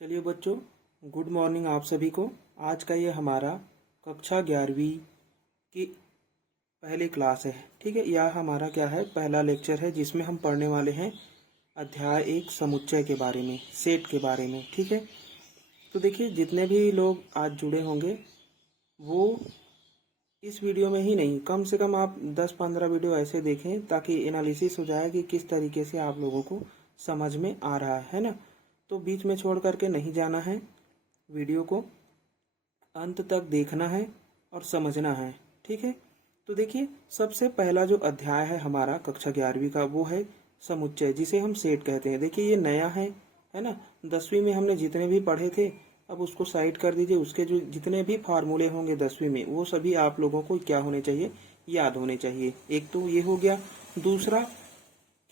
चलिए बच्चों, good morning आप सभी को। आज का ये हमारा कक्षा 11वीं की पहली क्लास है। ठीक है, यह हमारा क्या है, पहला लेक्चर है जिसमें हम पढ़ने वाले हैं अध्याय 1 समुच्चय के बारे में, सेट के बारे में। ठीक है, तो देखिए जितने भी लोग आज जुड़े होंगे वो इस वीडियो में ही नहीं, कम से कम आप 10-15 वीडियो ऐसे देखें ताकि एनालिसिस हो जाए कि किस तरीके से आप लोगों को समझ में आ रहा है ना। तो बीच में छोड़ करके नहीं जाना है, वीडियो को अंत तक देखना है और समझना है। ठीक है, तो देखिए सबसे पहला जो अध्याय है हमारा कक्षा 11वीं का वो है समुच्चय, जिसे हम सेट कहते हैं। देखिए ये नया है ना। 10वीं में हमने जितने भी पढ़े थे अब उसको साइड कर दीजिए। उसके जो जितने भी फार्मूले होंगे 10वीं में वो सभी आप लोगों को क्या होने चाहिए, याद होने चाहिए। एक तो ये हो गया। दूसरा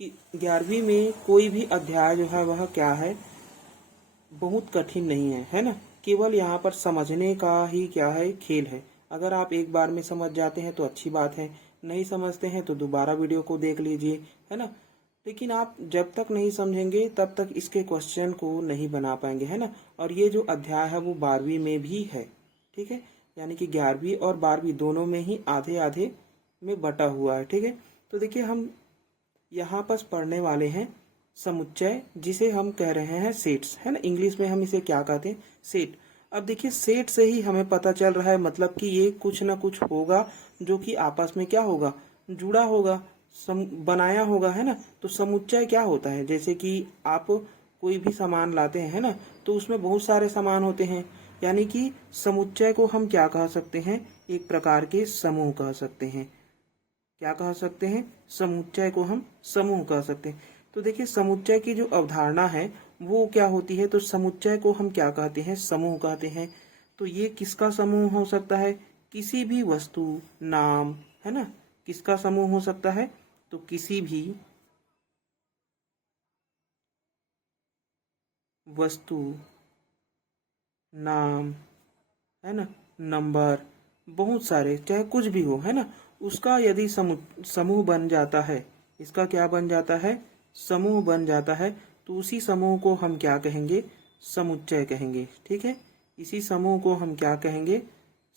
कि 11वीं में कोई भी अध्याय जो है वह क्या है, बहुत कठिन नहीं है ना। केवल यहाँ पर समझने का ही क्या है, खेल है। अगर आप एक बार में समझ जाते हैं तो अच्छी बात है, नहीं समझते हैं तो दोबारा वीडियो को देख लीजिए, है ना। लेकिन आप जब तक नहीं समझेंगे तब तक इसके क्वेश्चन को नहीं बना पाएंगे, है ना। और ये जो अध्याय है वो 12वीं में भी है। ठीक है, यानी कि 11वीं और 12वीं दोनों में ही आधे आधे में बटा हुआ है। ठीक है, तो देखिए हम यहाँ पर पढ़ने वाले हैं समुच्चय, जिसे हम कह रहे हैं सेट्स, है ना। इंग्लिश में हम इसे क्या कहते हैं, सेट। अब देखिए सेट से ही हमें पता चल रहा है, मतलब कि ये कुछ ना कुछ होगा जो कि आपस में क्या होगा, जुड़ा होगा, बनाया होगा, है ना। तो समुच्चय क्या होता है, जैसे कि आप कोई भी सामान लाते हैं, है ना, तो उसमें बहुत सारे सामान होते हैं। यानी कि समुच्चय को हम क्या कह सकते हैं, एक प्रकार के समूह कह सकते हैं। क्या कह सकते हैं, समुच्चय को हम समूह कह सकते हैं। तो देखिए समुच्चय की जो अवधारणा है वो क्या होती है, तो समुच्चय को हम क्या कहते हैं, समूह कहते हैं। तो ये किसका समूह हो सकता है, किसी भी वस्तु, नाम, है ना, किसका समूह हो सकता है, तो किसी भी वस्तु, नाम, है ना, नंबर, बहुत सारे, चाहे कुछ भी हो, है ना, उसका यदि समूह बन जाता है, इसका क्या बन जाता है, समूह बन जाता है, तो उसी समूह को हम क्या कहेंगे, समुच्चय कहेंगे। ठीक है, इसी समूह को हम क्या कहेंगे,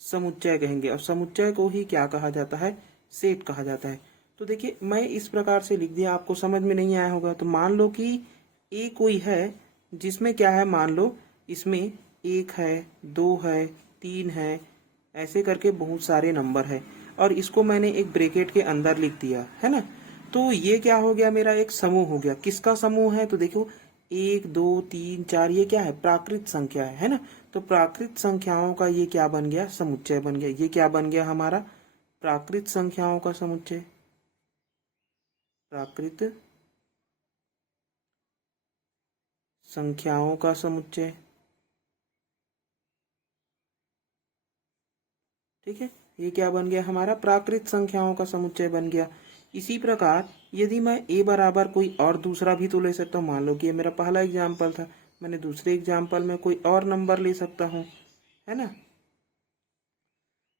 समुच्चय कहेंगे। और समुच्चय को ही क्या कहा जाता है, सेट कहा जाता है। तो देखिए मैं इस प्रकार से लिख दिया, आपको समझ में नहीं आया होगा। तो मान लो कि ए कोई है जिसमें क्या है, मान लो इसमें 1 है, 2 है, 3 है, ऐसे करके बहुत सारे नंबर है, और इसको मैंने एक ब्रैकेट के अंदर लिख दिया, है ना। तो ये क्या हो गया, मेरा एक समूह हो गया। किसका समूह है, तो देखो 1 2 3 4 ये क्या है, प्राकृत संख्या है ना। तो प्राकृत संख्याओं का ये क्या बन गया, समुच्चय बन गया। ये क्या बन गया हमारा, प्राकृत संख्याओं का समुच्चय, प्राकृत संख्याओं का समुच्चय। ठीक है, ये क्या बन गया हमारा, प्राकृत संख्याओं का समुच्चय बन गया। इसी प्रकार यदि मैं ए बराबर कोई और दूसरा भी तो ले सकता हूँ। मान लो कि ये मेरा पहला एग्जाम्पल था, मैंने दूसरे एग्जाम्पल में कोई और नंबर ले सकता हूँ, है ना।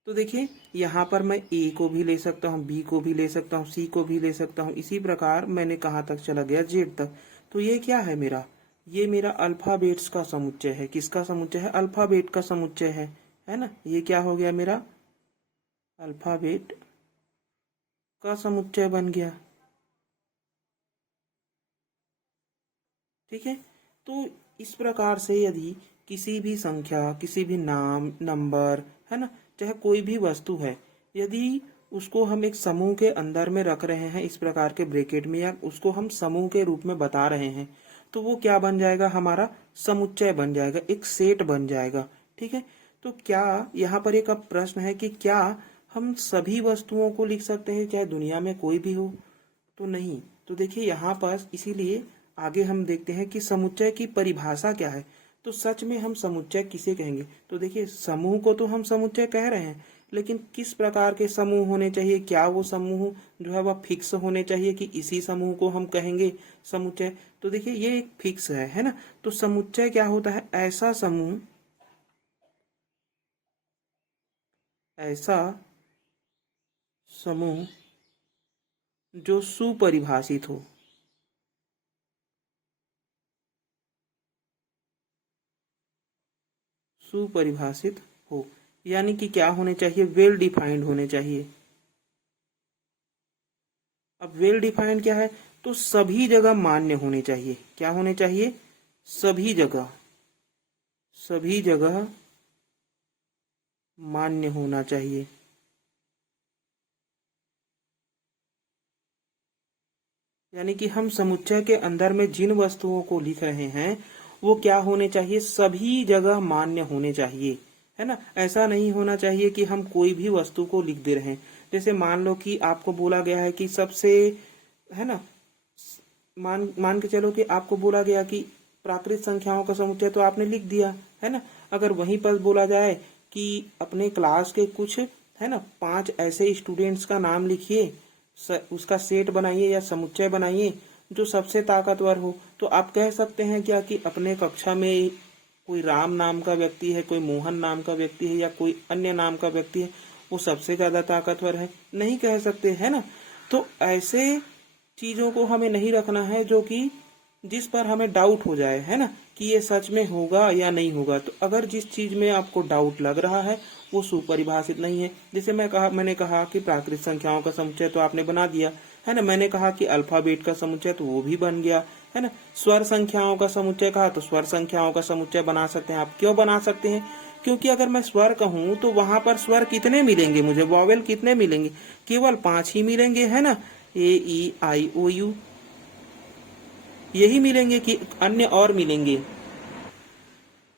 तो देखिए यहाँ पर मैं ए को भी ले सकता हूँ, बी को भी ले सकता हूँ, सी को भी ले सकता हूँ। इसी प्रकार मैंने कहाँ तक चला गया, जेड तक। तो ये क्या है मेरा, ये मेरा अल्फाबेट्स का समुच्चय है। किसका समुच्चय है, अल्फाबेट का समुच्चय है ना। ये क्या हो गया मेरा, अल्फाबेट का समुच्चय बन गया। ठीक है, तो इस प्रकार से यदि किसी भी संख्या, किसी भी नाम, नंबर, है ना, चाहे कोई भी वस्तु है, यदि उसको हम एक समूह के अंदर में रख रहे हैं, इस प्रकार के ब्रैकेट में, या उसको हम समूह के रूप में बता रहे हैं, तो वो क्या बन जाएगा, हमारा समुच्चय बन जाएगा, एक सेट बन जाएगा। ठीक है, तो क्या यहाँ पर एक अब प्रश्न है कि क्या हम सभी वस्तुओं को लिख सकते हैं, चाहे दुनिया में कोई भी हो, तो नहीं। तो देखिए यहाँ पर इसीलिए आगे हम देखते हैं कि समुच्चय की परिभाषा क्या है। तो सच में हम समुच्चय किसे कहेंगे, तो देखिए समूह को तो हम समुच्चय कह रहे हैं, लेकिन किस प्रकार के समूह होने चाहिए, क्या वो समूह जो है वह फिक्स होने चाहिए कि इसी समूह को हम कहेंगे समुच्चय। तो देखिए ये एक फिक्स है ना। तो समुच्चय क्या होता है, ऐसा समूह, ऐसा समूह जो सुपरिभाषित हो, सुपरिभाषित हो, यानी कि क्या होने चाहिए, वेल डिफाइंड होने चाहिए। अब वेल डिफाइंड क्या है, तो सभी जगह मान्य होने चाहिए। क्या होने चाहिए, सभी जगह, सभी जगह मान्य होना चाहिए। यानी कि हम समुच्चय के अंदर में जिन वस्तुओं को लिख रहे हैं वो क्या होने चाहिए, सभी जगह मान्य होने चाहिए, है ना। ऐसा नहीं होना चाहिए कि हम कोई भी वस्तु को लिख दे रहे हैं। जैसे मान लो कि आपको बोला गया है कि सबसे, है ना, मान के चलो कि आपको बोला गया कि प्राकृत संख्याओं का समुच्चय, तो आपने लिख दिया, है ना। अगर वहीं पर बोला जाए कि अपने क्लास के कुछ, है ना, 5 ऐसे स्टूडेंट्स का नाम लिखिए, उसका सेट बनाइए या समुच्चय बनाइए जो सबसे ताकतवर हो, तो आप कह सकते हैं क्या कि अपने कक्षा में कोई राम नाम का व्यक्ति है, कोई मोहन नाम का व्यक्ति है, या कोई अन्य नाम का व्यक्ति है, वो सबसे ज्यादा ताकतवर है? नहीं कह सकते, है ना। तो ऐसे चीजों को हमें नहीं रखना है जो कि जिस पर हमें डाउट हो जाए, है ना, कि ये सच में होगा या नहीं होगा। तो अगर जिस चीज में आपको डाउट लग रहा है वो सुपरिभाषित नहीं है। जैसे मैंने कहा कि प्राकृत संख्याओं का समुच्चय, तो आपने बना दिया, है ना। मैंने कहा कि अल्फाबेट का समुच्चय, तो वो भी बन गया, है ना। स्वर संख्याओं का समुच्चय कहा, तो स्वर संख्याओं का समुच्चय बना सकते हैं आप। क्यों बना सकते हैं, क्योंकि अगर मैं स्वर कहूं तो वहां पर स्वर कितने मिलेंगे मुझे, वॉवेल कितने मिलेंगे, केवल 5 ही मिलेंगे, है ना। ए ई आई ओ यू, यही मिलेंगे कि अन्य और मिलेंगे।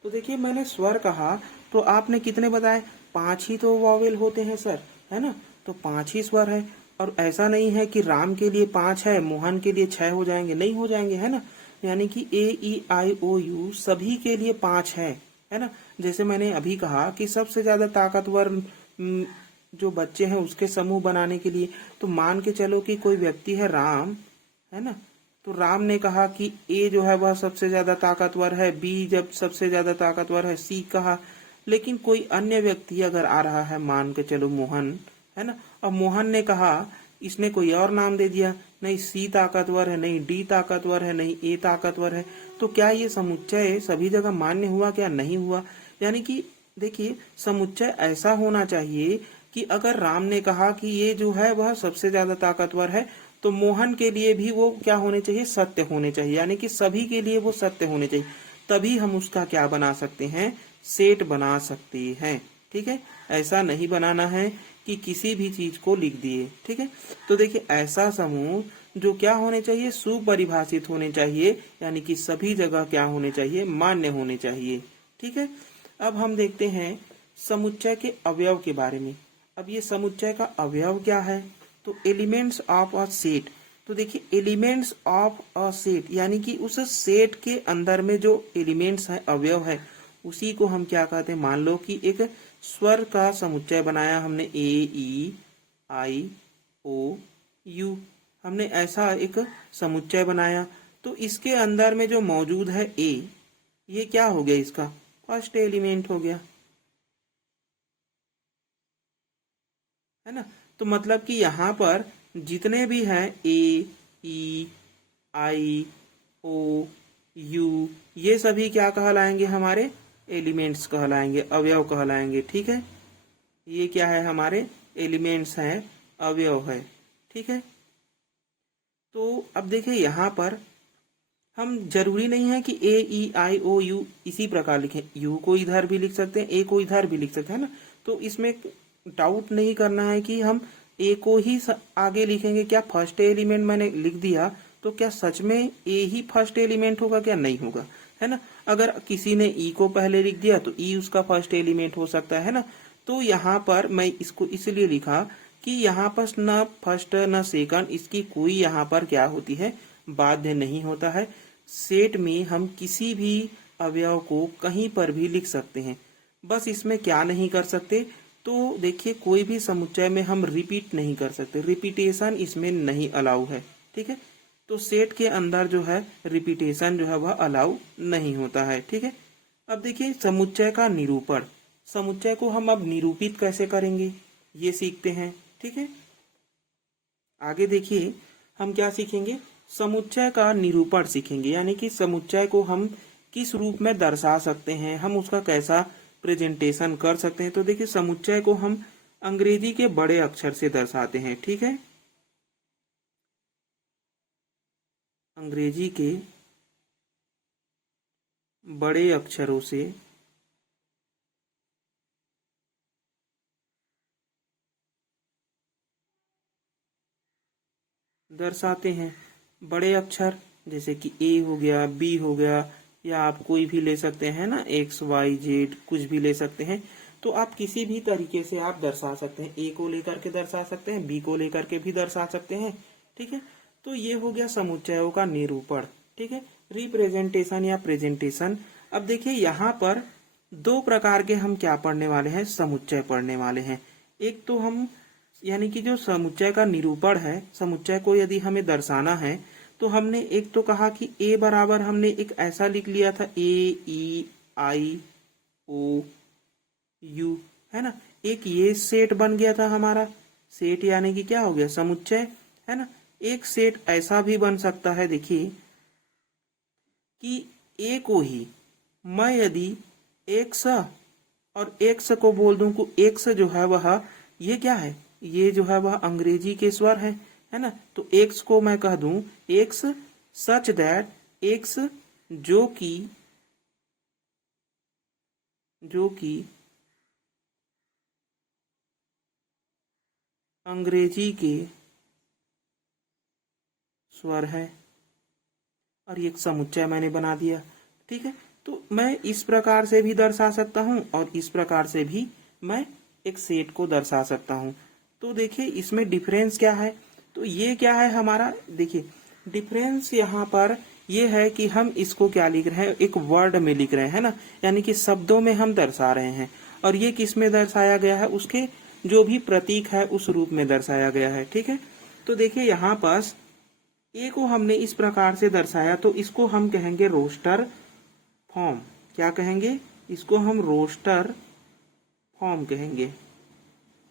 तो देखिए मैंने स्वर कहा तो आपने कितने बताए, 5 ही तो वॉवेल होते हैं सर, है ना। तो 5 ही स्वर है। और ऐसा नहीं है कि राम के लिए 5 है, मोहन के लिए 6 हो जाएंगे, नहीं हो जाएंगे, है ना। यानी कि ए ई आई ओ यू सभी के लिए 5 है ना। जैसे मैंने अभी कहा कि सबसे ज्यादा ताकतवर जो बच्चे हैं उसके समूह बनाने के लिए, तो मान के चलो कि कोई व्यक्ति है राम, है ना। तो राम ने कहा कि ए जो है वह सबसे ज्यादा ताकतवर है, बी जब सबसे ज्यादा ताकतवर है, सी कहा। लेकिन कोई अन्य व्यक्ति अगर आ रहा है, मान के चलो मोहन, है ना, और मोहन ने कहा, इसने कोई और नाम दे दिया, नहीं सी ताकतवर है, नहीं डी ताकतवर है, नहीं ए ताकतवर है, तो क्या ये समुच्चय सभी जगह मान्य हुआ, क्या नहीं हुआ। यानी कि देखिए समुच्चय ऐसा होना चाहिए कि अगर राम ने कहा कि ये जो है वह सबसे ज्यादा ताकतवर है, तो मोहन के लिए भी वो क्या होने चाहिए, सत्य होने चाहिए। यानी कि सभी के लिए वो सत्य होने चाहिए, तभी हम उसका क्या बना सकते हैं, सेट बना सकते हैं। ठीक है, ऐसा नहीं बनाना है कि किसी भी चीज को लिख दिए। ठीक है, तो देखिए ऐसा समूह जो क्या होने चाहिए, सुपरिभाषित होने चाहिए, यानी कि सभी जगह क्या होने चाहिए, मान्य होने चाहिए। ठीक है, अब हम देखते हैं समुच्चय के अवयव के बारे में। अब ये समुच्चय का अवयव क्या है, तो एलिमेंट्स ऑफ अ सेट। तो देखिए एलिमेंट्स ऑफ अ सेट यानी कि उस सेट के अंदर में जो एलिमेंट्स है, अवयव है, उसी को हम क्या कहते हैं। मान लो कि एक स्वर का समुच्चय बनाया हमने, ए ई आई ओ यू, हमने ऐसा एक समुच्चय बनाया, तो इसके अंदर में जो मौजूद है ए, ये क्या हो गया, इसका फर्स्ट एलिमेंट हो गया, है ना। तो मतलब कि यहाँ पर जितने भी हैं ए ई आई ओ यू, ये सभी क्या कहलाएंगे, हमारे एलिमेंट्स कहलाएंगे, अवयव कहलाएंगे। ठीक है, ये क्या है, हमारे एलिमेंट्स हैं, अवयव है। ठीक है, तो अब देखिए यहाँ पर हम जरूरी नहीं है कि ए ई आई ओ यू इसी प्रकार लिखें, यू को इधर भी लिख सकते हैं, ए को इधर भी लिख सकते हैं ना। तो इसमें डाउट नहीं करना है कि हम ए को ही आगे लिखेंगे, क्या फर्स्ट एलिमेंट मैंने लिख दिया तो क्या सच में ए ही फर्स्ट एलिमेंट होगा, क्या नहीं होगा, है ना। अगर किसी ने ई को पहले लिख दिया तो ई उसका फर्स्ट एलिमेंट हो सकता है ना। तो यहाँ पर मैं इसको इसलिए लिखा कि यहाँ पर न फर्स्ट न सेकंड, इसकी कोई यहाँ पर क्या होती है, बाध्य नहीं होता है। सेट में हम किसी भी अवयव को कहीं पर भी लिख सकते हैं, बस इसमें क्या नहीं कर सकते, तो देखिए कोई भी समुच्चय में हम रिपीट नहीं कर सकते, रिपीटेशन इसमें नहीं अलाउ है। ठीक है, तो सेट के अंदर जो है रिपीटेशन जो है वह अलाउ नहीं होता है। ठीक है, अब देखिए समुच्चय का निरूपण, समुच्चय को हम अब निरूपित कैसे करेंगे ये सीखते हैं। ठीक है, आगे देखिए हम क्या सीखेंगे, समुच्चय का निरूपण सीखेंगे, यानी कि समुच्चय को हम किस रूप में दर्शा सकते हैं, हम उसका कैसा प्रेजेंटेशन कर सकते हैं। तो देखिए समुच्चय को हम अंग्रेजी के बड़े अक्षर से दर्शाते हैं, ठीक है, अंग्रेजी के बड़े अक्षरों से दर्शाते हैं। बड़े अक्षर जैसे कि ए हो गया, बी हो गया, या आप कोई भी ले सकते हैं ना, एक्स वाई जेड कुछ भी ले सकते हैं। तो आप किसी भी तरीके से आप दर्शा सकते हैं, ए को लेकर के दर्शा सकते हैं, बी को लेकर के भी दर्शा सकते हैं, ठीक है। तो ये हो गया समुच्चयों का निरूपण, ठीक है, रिप्रेजेंटेशन या प्रेजेंटेशन। अब देखिए यहाँ पर दो प्रकार के हम क्या पढ़ने वाले हैं, समुच्चय पढ़ने वाले हैं। एक तो हम यानी कि जो समुच्चय का निरूपण है, समुच्चय को यदि हमें दर्शाना है तो हमने एक तो कहा कि ए बराबर हमने एक ऐसा लिख लिया था, ए ई आई ओ यू, है ना, एक ये सेट बन गया था हमारा। सेट यानी कि क्या हो गया, समुच्चय, है ना। एक सेट ऐसा भी बन सकता है, देखिए कि ए को ही मैं यदि एक्स और एक्स को बोल दूं को एक्स जो है वह ये क्या है, ये जो है वह अंग्रेजी के स्वर है ना। तो एक्स को मैं कह दूं एक्स सच दैट एक्स जो कि अंग्रेजी के स्वर है, और ये एक समुच्चय मैंने बना दिया, ठीक है। तो मैं इस प्रकार से भी दर्शा सकता हूं और इस प्रकार से भी मैं एक सेट को दर्शा सकता हूं। तो देखिए इसमें डिफरेंस क्या है, तो ये क्या है हमारा, देखिए डिफरेंस यहाँ पर ये है कि हम इसको क्या लिख रहे हैं, एक वर्ड में लिख रहे हैं ना, यानी कि शब्दों में हम दर्शा रहे हैं। और ये किस में दर्शाया गया है, उसके जो भी प्रतीक है उस रूप में दर्शाया गया है, ठीक है। तो देखिए यहाँ पास ए को हमने इस प्रकार से दर्शाया, तो इसको हम कहेंगे रोस्टर फॉर्म। क्या कहेंगे, इसको हम रोस्टर फॉर्म कहेंगे,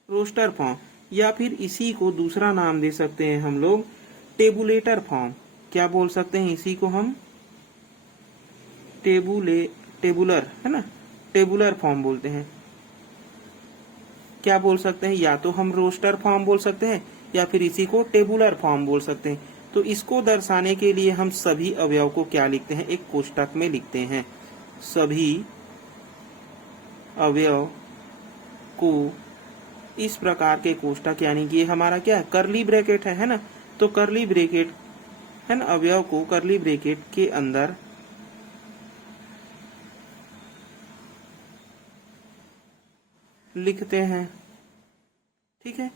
रोस्टर फॉर्म। या फिर इसी को दूसरा नाम दे सकते हैं हम लोग, टेबुलेटर फॉर्म। क्या बोल सकते हैं इसी को हम, टेबुलर, है ना, टेबुलर फॉर्म बोलते हैं। क्या बोल सकते हैं, या तो हम रोस्टर फॉर्म बोल सकते हैं या फिर इसी को टेबुलर फॉर्म बोल सकते हैं। तो इसको दर्शाने के लिए हम सभी अवयव को क्या लिखते हैं, एक कोष्टक में लिखते हैं। सभी अवयव को इस प्रकार के कोष्टक, यानी कि ये हमारा क्या है, करली ब्रैकेट है ना। तो करली ब्रैकेट है ना, अवयव को करली ब्रैकेट के अंदर लिखते हैं, ठीक है।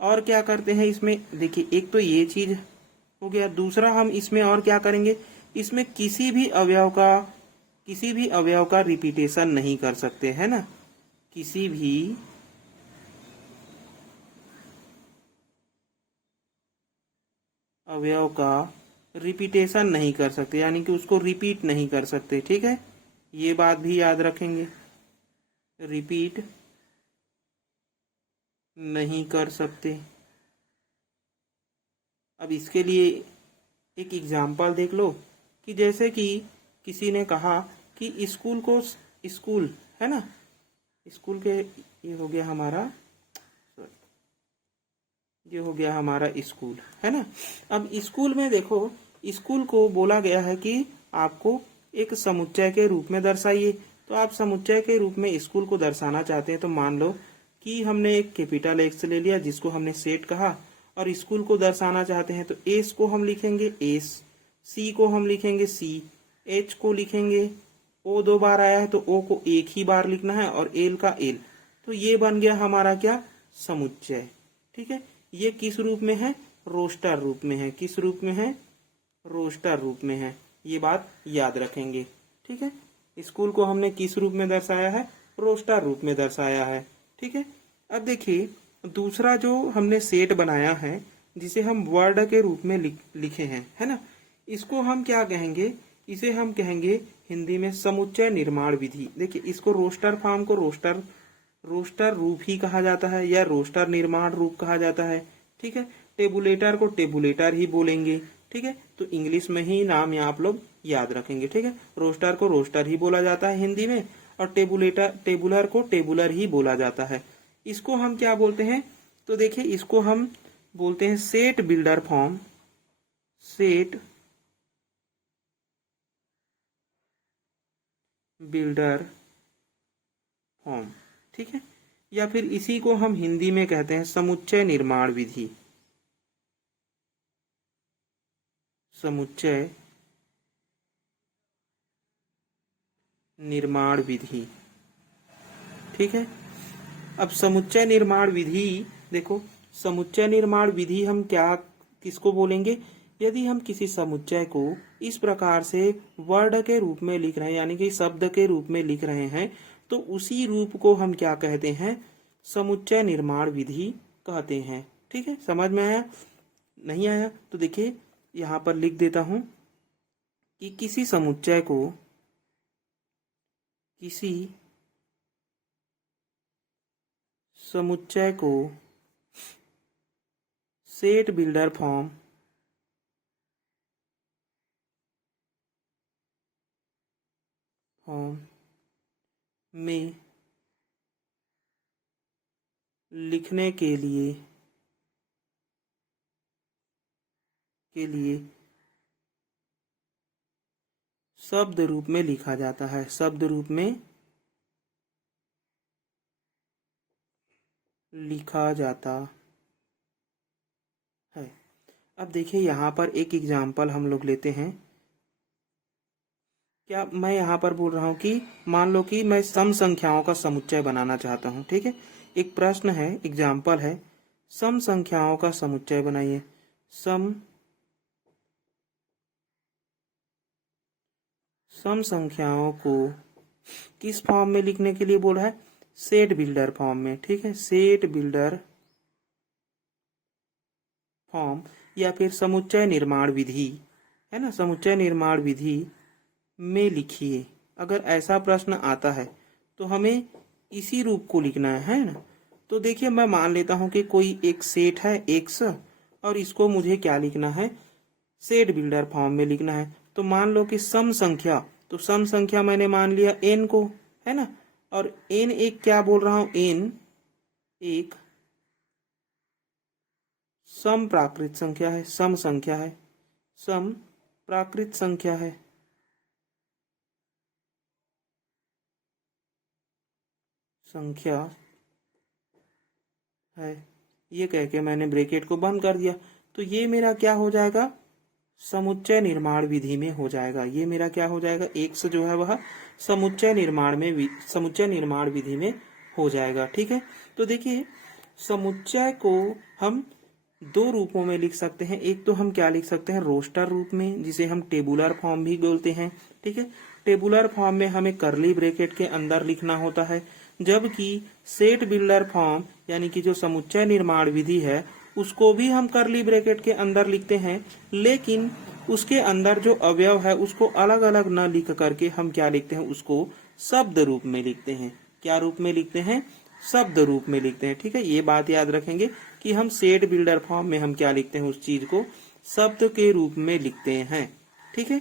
और क्या करते हैं इसमें, देखिए एक तो ये चीज हो गया, दूसरा हम इसमें और क्या करेंगे, इसमें किसी भी अवयव का रिपीटेशन नहीं कर सकते, है ना, किसी भी अवयव का रिपीटेशन नहीं कर सकते, यानी कि उसको रिपीट नहीं कर सकते, ठीक है। ये बात भी याद रखेंगे, रिपीट नहीं कर सकते। अब इसके लिए एक एग्जाम्पल देख लो, कि जैसे कि किसी ने कहा कि स्कूल है ना, स्कूल के ये हो गया हमारा, ये हो गया हमारा स्कूल, है ना। अब स्कूल में देखो, स्कूल को बोला गया है कि आपको एक समुच्चय के रूप में दर्शाइए। तो आप समुच्चय के रूप में स्कूल को दर्शाना चाहते हैं, तो मान लो कि हमने एक कैपिटल एक्स ले लिया जिसको हमने सेट कहा, और स्कूल को दर्शाना चाहते हैं तो एस को हम लिखेंगे एस, सी को हम लिखेंगे सी, एच को लिखेंगे, ओ 2 बार आया है तो ओ को एक ही बार लिखना है, और एल का एल। तो ये बन गया हमारा क्या, समुच्चय, ठीक है। ये किस रूप में है, रोस्टर रूप में है। किस रूप में है, रोस्टर रूप में है। ये बात याद रखेंगे, ठीक है। स्कूल को हमने किस रूप में दर्शाया है, रोस्टर रूप में दर्शाया है, ठीक है। अब देखिए दूसरा जो हमने सेट बनाया है, जिसे हम वर्ड के रूप में लिखे हैं, है ना, इसको हम क्या कहेंगे, इसे हम कहेंगे हिंदी में समुच्चय निर्माण विधि। देखिए इसको रोस्टर फॉर्म को रोस्टर रूप ही कहा जाता है, या रोस्टर निर्माण रूप कहा जाता है, ठीक है। टेबुलेटर को टेबुलेटर ही बोलेंगे, ठीक है। तो इंग्लिश में ही नाम यहाँ आप लोग याद रखेंगे, ठीक है। रोस्टर को रोस्टर ही बोला जाता है हिंदी में, और टेबुलर को टेबुलर ही बोला जाता है। इसको हम क्या बोलते हैं, तो देखिए इसको हम बोलते हैं set builder form, set builder form, ठीक है। या फिर इसी को हम हिंदी में कहते हैं समुच्चय निर्माण विधि, समुच्चय निर्माण विधि, ठीक है। अब समुच्चय निर्माण विधि, देखो समुच्चय निर्माण विधि हम क्या किसको बोलेंगे, यदि हम किसी समुच्चय को इस प्रकार से वर्ड के रूप में लिख रहे हैं, यानी कि शब्द के रूप में लिख रहे हैं, तो उसी रूप को हम क्या कहते हैं, समुच्चय निर्माण विधि कहते हैं, ठीक है। समझ में आया, नहीं आया तो देखिए यहाँ पर लिख देता हूं कि किसी समुच्चय को सेट बिल्डर फॉर्म में लिखने के लिए शब्द रूप में लिखा जाता है, शब्द रूप में लिखा जाता है। अब देखिए यहाँ पर एक एग्जाम्पल हम लोग लेते हैं। क्या मैं यहाँ पर बोल रहा हूँ कि मान लो कि मैं सम संख्याओं का समुच्चय बनाना चाहता हूँ, ठीक है। एक प्रश्न है, एग्जाम्पल है, सम संख्याओं का समुच्चय बनाइए। सम संख्याओं को किस फॉर्म में लिखने के लिए बोल रहा है, सेट बिल्डर फॉर्म में, ठीक है। सेट बिल्डर फॉर्म या फिर समुच्चय निर्माण विधि, है ना, समुच्चय निर्माण विधि में लिखिए। अगर ऐसा प्रश्न आता है तो हमें इसी रूप को लिखना है ना। तो देखिए मैं मान लेता हूं कि कोई एक सेट है एक्स, और इसको मुझे क्या लिखना है, सेट बिल्डर फॉर्म में लिखना है। तो मान लो कि सम संख्या, तो सम संख्या मैंने मान लिया एन को, है ना, और एन एक क्या बोल रहा हूं, एन एक सम प्राकृत संख्या है, सम संख्या है, सम प्राकृत संख्या है, संख्या है। ये कह के मैंने ब्रैकेट को बंद कर दिया। तो ये मेरा क्या हो जाएगा, समुच्चय निर्माण विधि में हो जाएगा। ये मेरा क्या हो जाएगा, एक्स जो है वह समुच्चय निर्माण विधि में हो जाएगा, ठीक है। तो देखिए समुच्चय को हम दो रूपों में लिख सकते हैं। एक तो हम क्या लिख सकते हैं, रोस्टर रूप में, जिसे हम टेबुलर फॉर्म भी बोलते हैं, ठीक है। टेबुलर फॉर्म में हमें करली ब्रैकेट के अंदर लिखना होता है, जबकि सेट बिल्डर फॉर्म यानी कि जो समुच्चय निर्माण विधि है उसको भी हम करली ब्रैकेट के अंदर लिखते हैं, लेकिन उसके अंदर जो अवयव है उसको अलग अलग न लिख करके हम क्या लिखते हैं, उसको शब्द रूप में लिखते हैं। क्या रूप में लिखते हैं, शब्द रूप में लिखते हैं, ठीक है। ये बात याद रखेंगे कि हम सेट बिल्डर फॉर्म में हम क्या लिखते हैं, उस चीज को शब्द के रूप में लिखते हैं, ठीक है।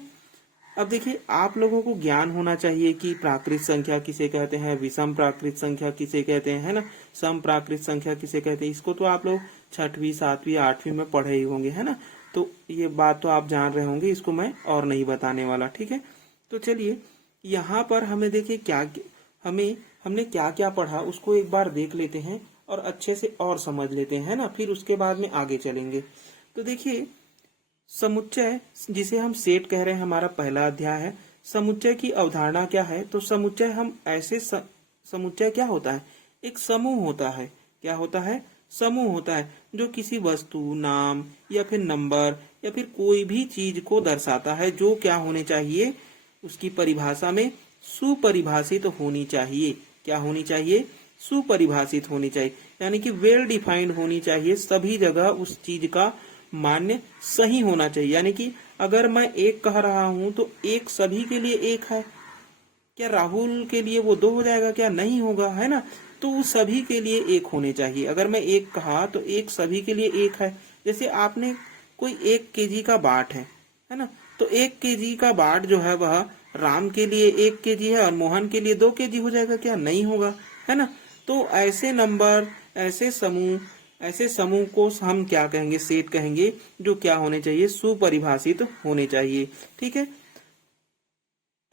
अब देखिए आप लोगों को ज्ञान होना चाहिए कि प्राकृत संख्या किसे कहते हैं, विषम प्राकृत संख्या किसे कहते हैं, है ना, सम प्राकृत संख्या किसे कहते हैं। इसको तो आप लोग 6वीं 7वीं 8वीं में पढ़े ही होंगे, है ना। तो ये बात तो आप जान रहे होंगे, इसको मैं और नहीं बताने वाला, ठीक है। तो चलिए यहाँ पर हमें देखिए हमने क्या क्या पढ़ा उसको एक बार देख लेते हैं और अच्छे से और समझ लेते हैं, है ना, फिर उसके बाद में आगे चलेंगे। तो देखिए समुच्चय जिसे हम सेट कह रहे हैं, हमारा पहला अध्याय है। समुच्चय की अवधारणा क्या है, तो समुच्चय हम ऐसे समुच्चय क्या होता है, एक समूह होता है। क्या होता है, समूह होता है जो किसी वस्तु, नाम या फिर नंबर या फिर कोई भी चीज को दर्शाता है, जो क्या होने चाहिए, उसकी परिभाषा में सुपरिभाषित होनी चाहिए। क्या होनी चाहिए, सुपरिभाषित होनी चाहिए, यानी कि वेल डिफाइंड होनी चाहिए। सभी जगह उस चीज का मान्य सही होना चाहिए। यानी कि अगर मैं एक कह रहा हूं तो एक सभी के लिए एक है, क्या राहुल के लिए वो 2 हो जाएगा, क्या नहीं होगा, है ना। तो वो सभी के लिए एक होने चाहिए। अगर मैं एक कहा तो एक सभी के लिए एक है। जैसे आपने कोई 1 kg का बाट है ना, तो 1 kg का बाट जो है वह राम के लिए 1 kg है और मोहन के लिए 2 kg हो जाएगा क्या? नहीं होगा, है ना। तो ऐसे नंबर, ऐसे समूह को हम क्या कहेंगे? सेट कहेंगे, जो क्या होने चाहिए? सुपरिभाषित होने चाहिए। ठीक है।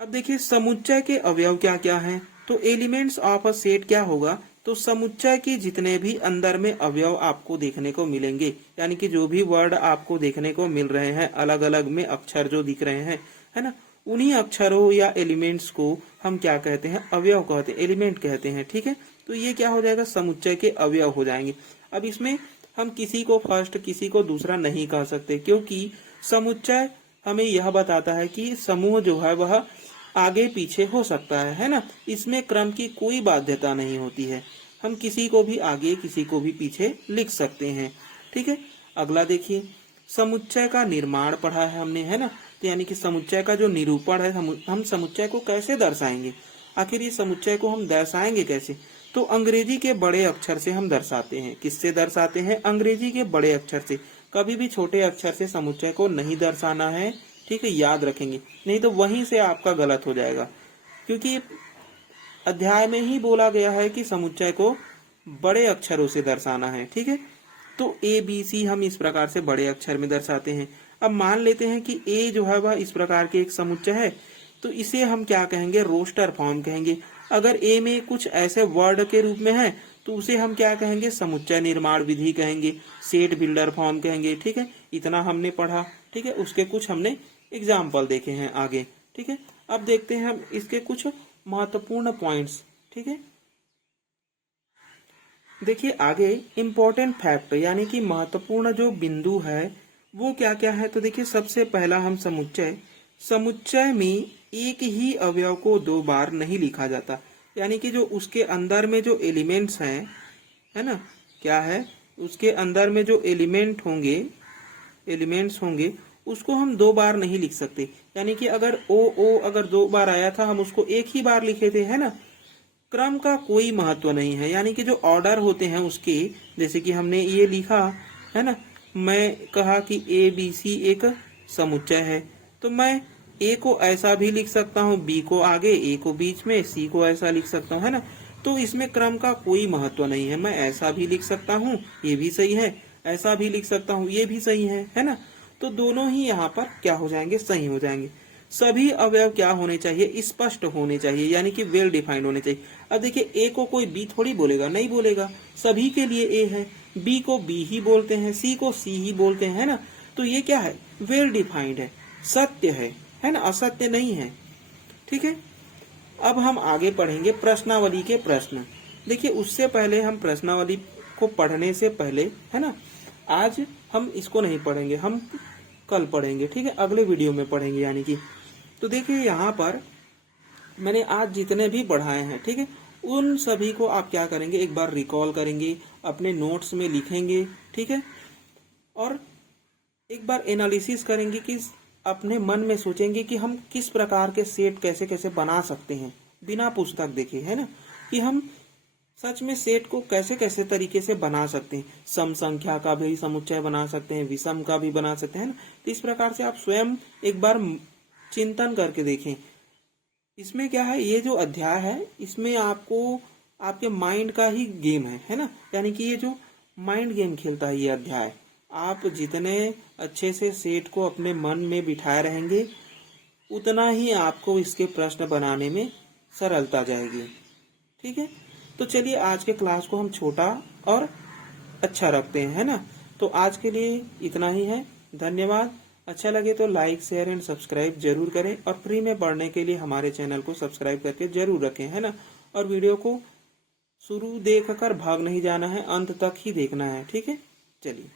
अब देखिए समुच्चय के अवयव क्या क्या हैं। तो एलिमेंट्स ऑफ अ सेट क्या होगा? तो समुच्चय के जितने भी अंदर में अवयव आपको देखने को मिलेंगे, यानी कि जो भी वर्ड आपको देखने को मिल रहे हैं, अलग अलग में अक्षर जो दिख रहे हैं, है ना, उन्हीं अक्षरों या एलिमेंट्स को हम क्या कहते हैं? अवयव कहते हैं, एलिमेंट कहते हैं। ठीक है। तो ये क्या हो जाएगा? समुच्चय के अवयव हो जाएंगे। अब इसमें हम किसी को फर्स्ट किसी को दूसरा नहीं कह सकते, क्योंकि समुच्चय हमें यह बताता है कि समूह जो है वह आगे पीछे हो सकता है ना। इसमें क्रम की कोई बाध्यता नहीं होती है, हम किसी को भी आगे किसी को भी पीछे लिख सकते हैं। ठीक है। अगला देखिए, समुच्चय का निर्माण पढ़ा है हमने, है ना। तो यानी कि समुच्चय का जो निरूपण है, हम समुच्चय को कैसे दर्शाएंगे? आखिर ये समुच्चय को हम दर्शाएंगे कैसे? तो अंग्रेजी के बड़े अक्षर से हम दर्शाते हैं। किससे दर्शाते हैं? अंग्रेजी के बड़े अक्षर से। कभी भी छोटे अक्षर से समुच्चय को नहीं दर्शाना है। ठीक है, याद रखेंगे, नहीं तो वहीं से आपका गलत हो जाएगा, क्योंकि अध्याय में ही बोला गया है कि समुच्चय को बड़े अक्षरों से दर्शाना है। ठीक है। तो ABC हम इस प्रकार से बड़े अक्षर में दर्शाते हैं। अब मान लेते हैं कि A जो है वह इस प्रकार के एक समुच्चय है, तो इसे हम क्या कहेंगे? रोस्टर फॉर्म कहेंगे। अगर A में कुछ ऐसे वर्ड के रूप में है तो उसे हम क्या कहेंगे? समुच्चय निर्माण विधि कहेंगे, सेट बिल्डर फॉर्म कहेंगे। ठीक है, इतना हमने पढ़ा। ठीक है, उसके कुछ हमने एग्जाम्पल देखे हैं आगे। ठीक है। अब देखते हैं हम इसके कुछ महत्वपूर्ण पॉइंट्स। ठीक है, देखिए आगे इम्पोर्टेंट फैक्ट यानी कि महत्वपूर्ण जो बिंदु है वो क्या क्या है। तो देखिए सबसे पहला हम समुच्चय में एक ही अवयव को 2 बार नहीं लिखा जाता, यानी कि जो उसके अंदर में जो एलिमेंट्स हैं, है ना, क्या है, उसके अंदर में जो एलिमेंट्स होंगे उसको हम 2 बार नहीं लिख सकते। यानी कि अगर ओ अगर 2 बार आया था, हम उसको एक ही बार लिखे थे, है ना। क्रम का कोई महत्व नहीं है, यानी कि जो ऑर्डर होते हैं उसके, जैसे कि हमने ये लिखा है ना, मैं कहा कि ABC एक समुच्चय है, तो मैं A को ऐसा भी लिख सकता हूँ, B को आगे, A को बीच में, C को ऐसा लिख सकता हूँ, है ना। तो इसमें क्रम का कोई महत्व नहीं है। मैं ऐसा भी लिख सकता हूँ, ये भी सही है, ऐसा भी लिख सकता हूँ, ये भी सही है ना। तो दोनों ही यहाँ पर क्या हो जाएंगे? सही हो जाएंगे। सभी अवयव क्या होने चाहिए? स्पष्ट होने चाहिए, यानी कि वेल डिफाइंड होने चाहिए। अब देखिए A को कोई B थोड़ी बोलेगा, नहीं बोलेगा, सभी के लिए A है, B को B ही बोलते हैं, C को C ही बोलते हैं, है ना। तो ये क्या है? वेल डिफाइंड है, सत्य है ना, असत्य नहीं है। ठीक है। अब हम आगे पढ़ेंगे प्रश्नावली के प्रश्न। देखिए उससे पहले हम प्रश्नावली को पढ़ने से पहले, है ना, आज हम इसको नहीं पढ़ेंगे, हम कल पढ़ेंगे। ठीक है, अगले वीडियो में पढ़ेंगे यानी कि। तो देखिए यहाँ पर मैंने आज जितने भी पढ़ाए हैं, ठीक है, उन सभी को आप क्या करेंगे? एक बार रिकॉल करेंगे, अपने नोट्स में लिखेंगे। ठीक है, और एक बार एनालिसिस करेंगे कि अपने मन में सोचेंगे कि हम किस प्रकार के सेट कैसे कैसे बना सकते हैं बिना पुस्तक देखे, है ना, कि हम सच में सेट को कैसे कैसे तरीके से बना सकते हैं। सम संख्या का भी समुच्चय बना सकते हैं, विषम का भी बना सकते हैं ना। तो इस प्रकार से आप स्वयं एक बार चिंतन करके देखें। इसमें क्या है, ये जो अध्याय है इसमें आपको आपके माइंड का ही गेम है ना, यानी कि ये जो माइंड गेम खेलता है ये अध्याय। आप जितने अच्छे से सेट को अपने मन में बिठाए रहेंगे उतना ही आपको इसके प्रश्न बनाने में सरलता जाएगी। ठीक है, तो चलिए आज के क्लास को हम छोटा और अच्छा रखते हैं, है ना। तो आज के लिए इतना ही है, धन्यवाद। अच्छा लगे तो लाइक शेयर एंड सब्सक्राइब जरूर करें, और फ्री में पढ़ने के लिए हमारे चैनल को सब्सक्राइब करके जरूर रखें, है ना। और वीडियो को शुरू देखकर भाग नहीं जाना है, अंत तक ही देखना है। ठीक है, चलिए।